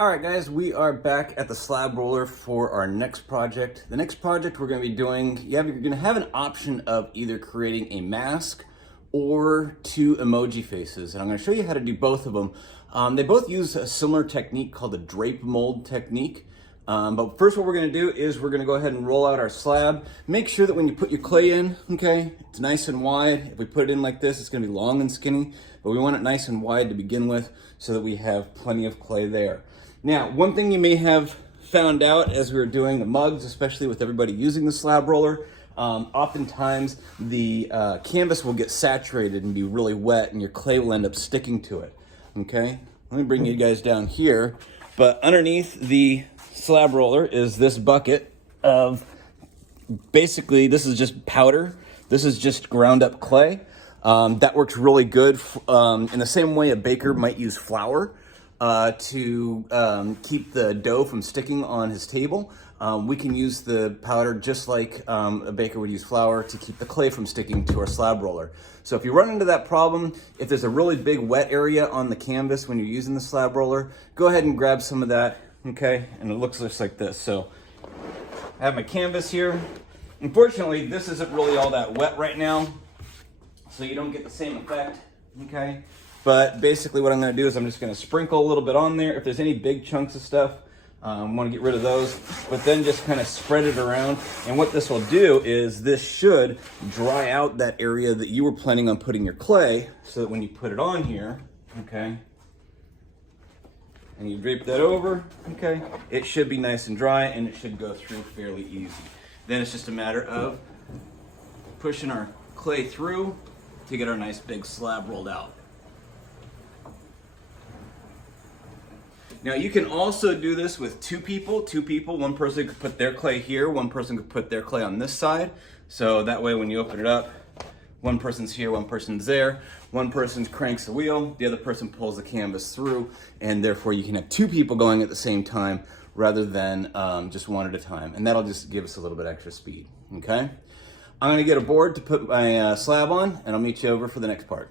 All right, guys, we are back at the slab roller for our next project. The next project we're going to be doing, you're going to have an option of either creating a mask or two emoji faces, and I'm going to show you how to do both of them. They both use a similar technique called the drape mold technique. But first what we're going to do is we're going to go ahead and roll out our slab. Make sure that when you put your clay in, okay, it's nice and wide. If we put it in like this, it's going to be long and skinny, but we want it nice and wide to begin with so that we have plenty of clay there. Now, one thing you may have found out as we were doing the mugs, especially with everybody using the slab roller, oftentimes the canvas will get saturated and be really wet and your clay will end up sticking to it, okay? Let me bring you guys down here. But underneath the slab roller is this bucket of, basically this is just powder. This is just ground up clay. That works really good in the same way a baker might use flour to keep the dough from sticking on his table. We can use the powder just like a baker would use flour to keep the clay from sticking to our slab roller. So if you run into that problem, if there's a really big wet area on the canvas when you're using the slab roller, go ahead and grab some of that, okay? And it looks just like this. So I have my canvas here. Unfortunately, this isn't really all that wet right now, so you don't get the same effect, okay? But basically what I'm going to do is I'm just going to sprinkle a little bit on there. If there's any big chunks of stuff, I want to get rid of those, but then just kind of spread it around. And what this will do is this should dry out that area that you were planning on putting your clay, so that when you put it on here, okay, and you drape that over, okay, it should be nice and dry and it should go through fairly easy. Then it's just a matter of pushing our clay through to get our nice big slab rolled out. Now you can also do this with two people. One person could put their clay here, one person could put their clay on this side. So that way when you open it up, one person's here, one person's there. One person cranks the wheel, the other person pulls the canvas through, and therefore you can have two people going at the same time rather than just one at a time. And that'll just give us a little bit extra speed, okay? I'm gonna get a board to put my slab on, and I'll meet you over for the next part.